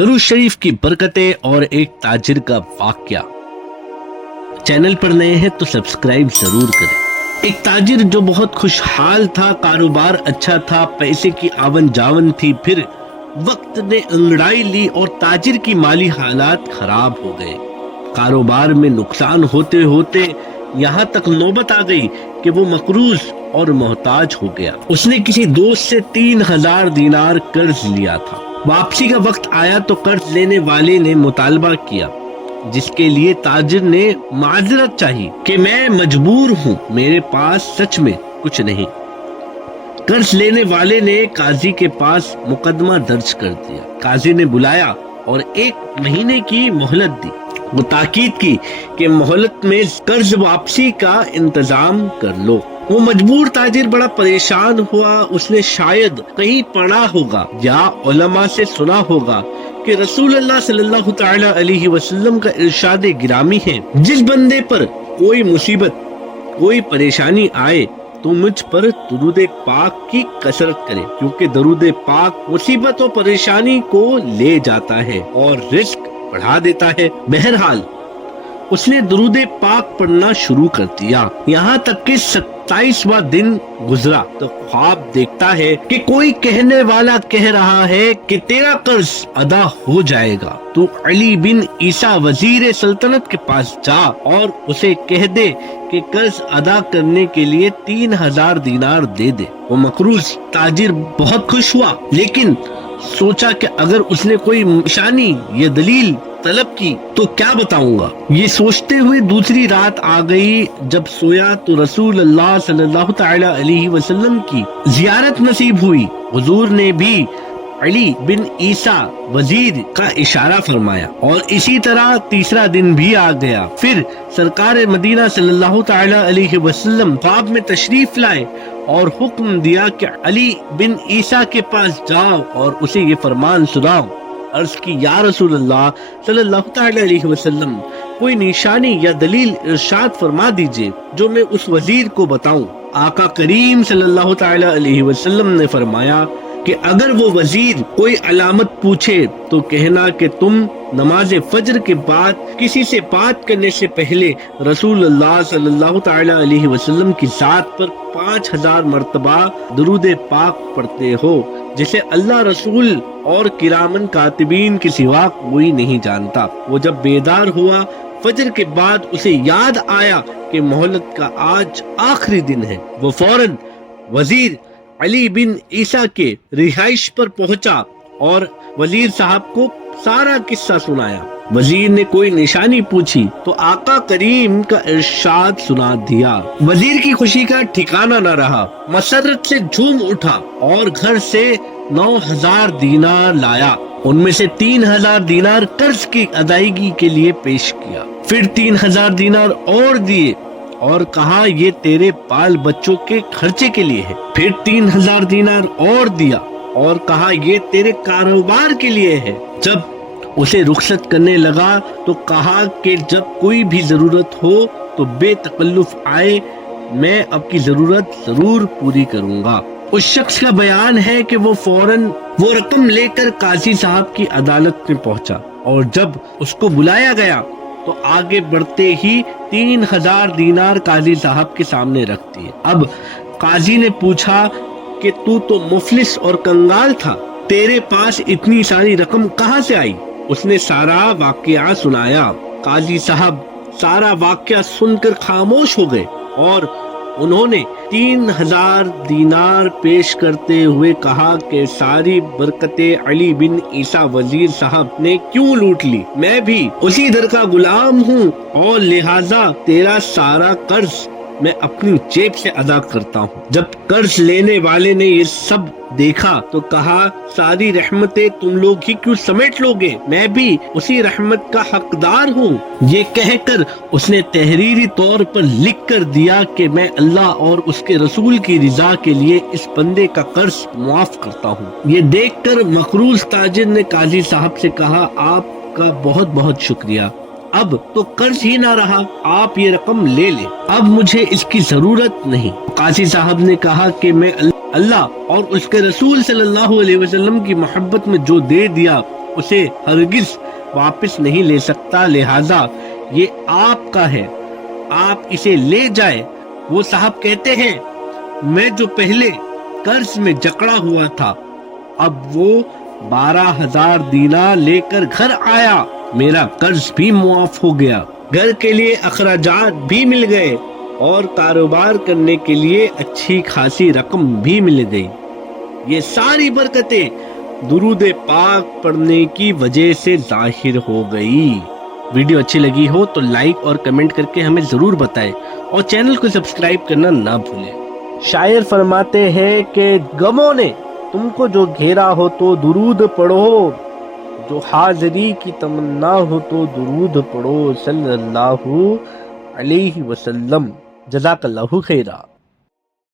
दरूद शरीफ की बरकतें और एक ताजिर का वाकया। चैनल पर नए हैं तो सब्सक्राइब जरूर करें। एक ताजिर जो बहुत खुशहाल था, कारोबार अच्छा था, पैसे की आवन जावन थी, फिर वक्त ने अंगड़ाई ली और ताजिर की माली हालात खराब हो गए। कारोबार में नुकसान होते होते यहाँ तक नौबत आ गई कि वो मकरूज और मोहताज हो गया। उसने किसी दोस्त से 3000 दीनार कर्ज लिया था। वापसी का वक्त आया तो कर्ज लेने वाले ने मुतालबा किया, जिसके लिए ताजिर ने माजरत चाहिए कि मैं मजबूर हूँ, मेरे पास सच में कुछ नहीं। कर्ज लेने वाले ने काजी के पास मुकदमा दर्ज कर दिया। काजी ने बुलाया और 1 महीने की मोहलत दी। वो ताकीद की कि मोहलत में कर्ज वापसी का इंतजाम कर लो। वो मजबूर ताजिर बड़ा परेशान हुआ। उसने शायद कहीं पढ़ा होगा या उलमा से सुना होगा कि रसूलुल्लाह सल्लल्लाहु तआला अलैहि वसल्लम का इरशाद गिरामी है, जिस बंदे पर कोई मुसीबत, कोई परेशानी आए तो मुझ पर दरूद पाक की कसरत करे, क्योंकि दरूद पाक मुसीबत और परेशानी को ले जाता है और रिस्क बढ़ा देता है। बहरहाल उसने दरूद पाक पढ़ना शुरू कर दिया। यहाँ तक कि 27वां दिन गुजरा तो ख्वाब देखता है कि कोई कहने वाला कह रहा है कि तेरा कर्ज अदा हो जाएगा, तू अली बिन ईसा वजीर सल्तनत के पास जा और उसे कह दे कि कर्ज अदा करने के लिए 3000 दीनार दे दे। वो मकरूज ताजिर बहुत खुश हुआ, लेकिन सोचा कि अगर उसने कोई निशानी या दलील तलब की तो क्या बताऊंगा। ये सोचते हुए दूसरी रात आ गई। जब सोया तो रसूलुल्लाह सल्लल्लाहु तआला अलैहि वसल्लम की जियारत नसीब हुई। हुजूर ने भी अली बिन ईसा वजीर का इशारा फरमाया और इसी तरह तीसरा दिन भी आ गया। फिर सरकार मदीना सल्लल्लाहु तआला अलैहि वसल्लम ख्वाब में तशरीफ लाए और हुक्म दिया कि अली बिन ईसा के पास जाओ और उसे ये फरमान सुनाओ। अर्ज की, या रसूलुल्लाह सल्लल्लाहु तआला अलैहि वसल्लम, कोई निशानी या दलील इरशाद फरमा दीजिए जो मैं उस वजीर को बताऊं। आका करीम सल्लल्लाहु तआला अलैहि वसल्लम ने फरमाया कि अगर वो वजीर कोई अलामत पूछे तो कहना कि तुम नमाज फज्र के बाद किसी से बात करने से पहले रसूलुल्लाह सल्लल्लाहु तआला अलैहि वसल्लम की जात पर 5000 मर्तबा दरूद पाक पढ़ते हो, जिसे अल्लाह रसूल और किरामन कातिबीन के सिवा कोई नहीं जानता। वो जब बेदार हुआ, फजर के बाद उसे याद आया कि मोहलत का आज आखिरी दिन है। वो फौरन वजीर अली बिन ईसा के रिहाइश पर पहुंचा और वजीर साहब को सारा किस्सा सुनाया। वजीर ने कोई निशानी पूछी तो आका करीम का इरशाद सुना दिया। वजीर की खुशी का ठिकाना न रहा, मसरत से झूम उठा और घर से 9000 दीनार लाया। उनमें से 3000 दीनार कर्ज की अदायगी के लिए पेश किया। फिर 3000 दीनार और दिए और कहा ये तेरे बाल बच्चों के खर्चे के लिए है। फिर 3000 दीनार और दिया और कहा ये तेरे कारोबार के लिए है। जब उसे रुखसत करने लगा तो कहा कि जब कोई भी जरूरत हो तो बेतकल्लुफ आए, मैं आपकी जरूरत जरूर पूरी करूंगा। उस शख्स का बयान है कि वो फौरन वो रकम लेकर काजी साहब की अदालत में पहुंचा और जब उसको बुलाया गया तो आगे बढ़ते ही 3000 दीनार काजी साहब के सामने रख दिए। अब काजी ने पूछा कि तू तो मुफलिस और कंगाल था, तेरे पास इतनी सारी रकम कहाँ से आई? उसने सारा वाकया सुनाया। काजी साहब सारा वाकया सुनकर खामोश हो गए और उन्होंने 3000 दीनार पेश करते हुए कहा कि सारी बरकतें अली बिन ईसा वजीर साहब ने क्यों लूट ली? मैं भी उसी दर का गुलाम हूँ और लिहाजा तेरा सारा कर्ज मैं अपनी जेब से अदा करता हूँ। जब कर्ज लेने वाले ने ये सब देखा तो कहा सारी रहमतें तुम लोग ही क्यों समेट लोगे, मैं भी उसी रहमत का हकदार हूँ। ये कहकर उसने तहरीरी तौर पर लिख कर दिया कि मैं अल्लाह और उसके रसूल की रिजा के लिए इस बंदे का कर्ज मुआफ करता हूँ। ये देखकर मकरूज ताजिर ने काजी साहब से कहा आपका बहुत बहुत शुक्रिया, अब तो कर्ज ही ना रहा, आप ये रकम ले ले, अब मुझे इसकी जरूरत नहीं। काजी साहब ने कहा कि मैं اللہ اور اس کے رسول صلی اللہ علیہ وسلم کی محبت میں جو دے دیا اسے ہرگز واپس نہیں لے سکتا، لہذا یہ آپ کا ہے، آپ اسے لے جائے۔ وہ صاحب کہتے ہیں میں جو پہلے قرض میں جکڑا ہوا تھا اب وہ 12,000 دینار لے کر گھر آیا، میرا قرض بھی معاف ہو گیا، گھر کے لیے اخراجات بھی مل گئے اور کاروبار کرنے کے لیے اچھی خاصی رقم بھی مل گئی۔ یہ ساری برکتیں درود پاک پڑھنے کی وجہ سے ظاہر ہو گئی۔ ویڈیو اچھی لگی ہو تو لائک اور کمنٹ کر کے ہمیں ضرور بتائیں اور چینل کو سبسکرائب کرنا نہ بھولیں۔ شاعر فرماتے ہیں کہ غموں نے تم کو جو گھیرا ہو تو درود پڑھو، جو حاضری کی تمنا ہو تو درود پڑھو، صلی اللہ علیہ وسلم۔ جزاک اللہ خیرہ۔